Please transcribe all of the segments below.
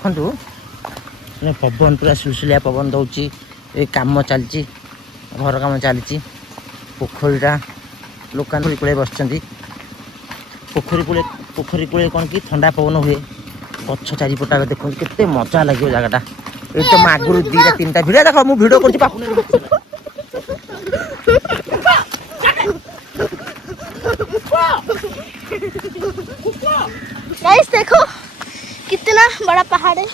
ଦେଖନ୍ତୁ ପବନ ପୁରା ସୁଲସୁଲିଆ ପବନ ଦେଉଛି। ଏ କାମ ଚାଲିଛି, ଘର କାମ ଚାଲିଛି। ପୋଖରୀଟା ଲୋକମାନେ କୂଳେ ବସିଛନ୍ତି। ପୋଖରୀ କୂଳେ କ'ଣ କି ଥଣ୍ଡା ପବନ ହୁଏ। ଗଛ ଚାରିପଟା ଦେଖନ୍ତୁ କେତେ ମଜା ଲାଗିବ ଜାଗାଟା। ଏଇ ତ ଆଗରୁ 2ଟା 3ଟା ଭିଡ଼ିଓ ଦେଖ, ମୁଁ ଭିଡ଼ିଓ କରୁଛି। ପାପୁନ गाइस देखो कितना बड़ा पहाड़ है।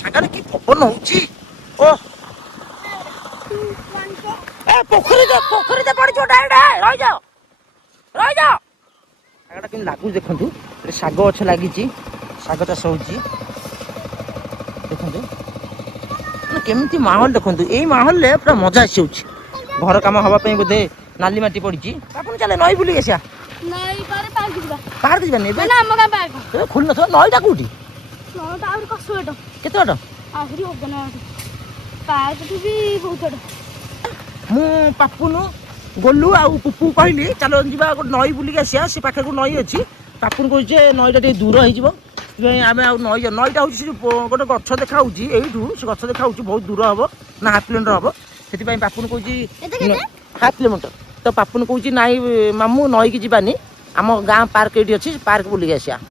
ସାଗର କି ପବନ ହଉଛି। ଓ ପୋଖରୀରେ ପଡିଯିବ। ରହିଯାଅ ଜାଗାଟା କେମିତି ଲାଗୁଛି ଦେଖନ୍ତୁ। ଏଠି ଶାଗ ଗଛ ଲାଗିଛି, ଶାଗ ଚାଷ ହଉଛି। ଦେଖନ୍ତୁ କେମିତି ମାହୋଲ ଦେଖନ୍ତୁ। ଏଇ ମାହୋଲରେ ପୁରା ମଜା ଆସିଯାଉଛି। ଘର କାମ ହବା ପାଇଁ ବୋଧେ ନାଲି ମାଟି ପଡିଛି। ଆପଣ ଚାଲେ ନଈ ବୁଲିକି ଆସିବା। ପାର୍କ ଯିବାନି ଏବେ, ଖୋଲି ନଥିବ। ନଈଟା କୋଉଠି? କେତେ ବାଟ? ମୁଁ ପାପୁନୁ ଗୋଲୁ ଆଉ ପୁପୁ କହିଲି ଚାଲ ଯିବା ଗୋଟେ ନଈ ବୁଲିକି ଆସିବା। ସେ ପାଖକୁ ନଈ ଅଛି। ପାପୁନ କହୁଛି ଯେ ନଈଟା ଟିକେ ଦୂର ହେଇଯିବ, ସେଥିପାଇଁ ଆମେ ଆଉ ନଈଟା ହେଉଛି ସେ ଗୋଟେ ଗଛ ଦେଖାହେଉଛି। ଏଇଠୁ ସେ ଗଛ ଦେଖାହେଉଛି ବହୁତ ଦୂର ହବ ନା, ½ କିଲୋମିଟର ହବ। ସେଥିପାଇଁ ପାପୁନ କହୁଛି ½ କିଲୋମିଟର। ତ ପାପୁନ କହୁଛି ନାଇଁ ମାମୁଁ ନଈକି ଯିବାନି, ଆମ ଗାଁ ପାର୍କ ଏଇଠି ଅଛି, ପାର୍କ ବୁଲିକି ଆସିବା।